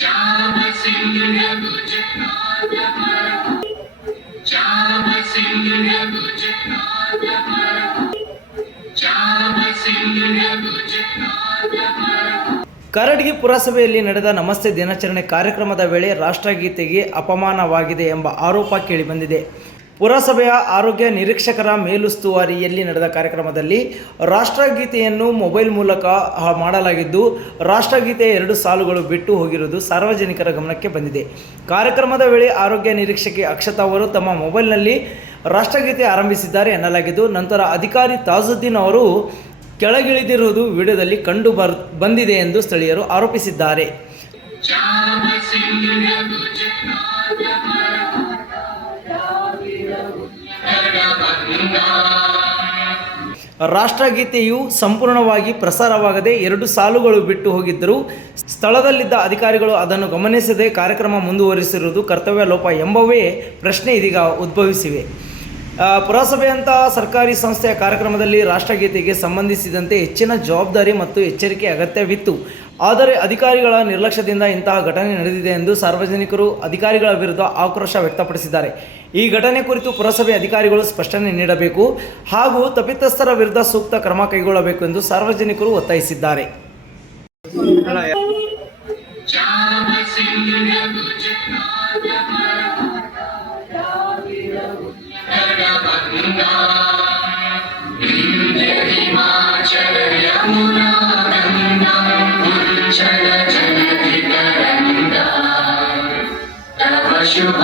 जाम सिंह गुजरात करो, जाम सिंह गुजरात करो, जाम सिंह गुजरात करो। ಕಾರಟಗಿ ಪುರಸಭೆಯಲ್ಲಿ ನಡೆದ ನಮಸ್ತೆ ದಿನಾಚರಣೆ ಕಾರ್ಯಕ್ರಮದ ವೇಳೆ ರಾಷ್ಟ್ರಗೀತೆಗೆ ಅಪಮಾನವಾಗಿದೆ ಎಂಬ ಆರೋಪ ಕೇಳಿಬಂದಿದೆ. ಪುರಸಭೆಯ ಆರೋಗ್ಯ ನಿರೀಕ್ಷಕರ ಮೇಲುಸ್ತುವಾರಿಯಲ್ಲಿ ನಡೆದ ಕಾರ್ಯಕ್ರಮದಲ್ಲಿ ರಾಷ್ಟ್ರಗೀತೆಯನ್ನು ಮೊಬೈಲ್ ಮೂಲಕ ಮಾಡಲಾಗಿದ್ದು, ರಾಷ್ಟ್ರಗೀತೆಯ 2 ಸಾಲುಗಳು ಬಿಟ್ಟು ಹೋಗಿರುವುದು ಸಾರ್ವಜನಿಕರ ಗಮನಕ್ಕೆ ಬಂದಿದೆ. ಕಾರ್ಯಕ್ರಮದ ವೇಳೆ ಆರೋಗ್ಯ ನಿರೀಕ್ಷಕಿ ಅಕ್ಷತಾ ಅವರು ತಮ್ಮ ಮೊಬೈಲ್ನಲ್ಲಿ ರಾಷ್ಟ್ರಗೀತೆ ಆರಂಭಿಸಿದ್ದಾರೆ ಎನ್ನಲಾಗಿದ್ದು, ನಂತರ ಅಧಿಕಾರಿ ತಾಜುದ್ದೀನ್ ಅವರು ಕೆಳಗಿಳಿದಿರುವುದು ವಿಡಿಯೋದಲ್ಲಿ ಕಂಡು ಬಂದಿದೆ ಎಂದು ಸ್ಥಳೀಯರು ಆರೋಪಿಸಿದ್ದಾರೆ. ರಾಷ್ಟ್ರಗೀತೆಯು ಸಂಪೂರ್ಣವಾಗಿ ಪ್ರಸಾರವಾಗದೆ 2 ಸಾಲುಗಳು ಬಿಟ್ಟು ಹೋಗಿದ್ದರೂ ಸ್ಥಳದಲ್ಲಿದ್ದ ಅಧಿಕಾರಿಗಳು ಅದನ್ನು ಗಮನಿಸದೆ ಕಾರ್ಯಕ್ರಮ ಮುಂದುವರಿಸಿರುವುದು ಕರ್ತವ್ಯ ಲೋಪ ಎಂಬವೇ ಪ್ರಶ್ನೆ ಇದೀಗ ಉದ್ಭವಿಸಿವೆ. ಪುರಸಭೆಯಂತಹ ಸರ್ಕಾರಿ ಸಂಸ್ಥೆಯ ಕಾರ್ಯಕ್ರಮದಲ್ಲಿ ರಾಷ್ಟ್ರಗೀತೆಗೆ ಸಂಬಂಧಿಸಿದಂತೆ ಹೆಚ್ಚಿನ ಜವಾಬ್ದಾರಿ ಮತ್ತು ಎಚ್ಚರಿಕೆ ಅಗತ್ಯವಿತ್ತು. ಆದರೆ ಅಧಿಕಾರಿಗಳ ನಿರ್ಲಕ್ಷ್ಯದಿಂದ ಇಂತಹ ಘಟನೆ ನಡೆದಿದೆ ಎಂದು ಸಾರ್ವಜನಿಕರು ಅಧಿಕಾರಿಗಳ ವಿರುದ್ಧ ಆಕ್ರೋಶ ವ್ಯಕ್ತಪಡಿಸಿದ್ದಾರೆ. ಈ ಘಟನೆ ಕುರಿತು ಪುರಸಭೆ ಅಧಿಕಾರಿಗಳು ಸ್ಪಷ್ಟನೆ ನೀಡಬೇಕು ಹಾಗೂ ತಪ್ಪಿತಸ್ಥರ ವಿರುದ್ಧ ಸೂಕ್ತ ಕ್ರಮ ಕೈಗೊಳ್ಳಬೇಕು ಎಂದು ಸಾರ್ವಜನಿಕರು ಒತ್ತಾಯಿಸಿದ್ದಾರೆ. शुभ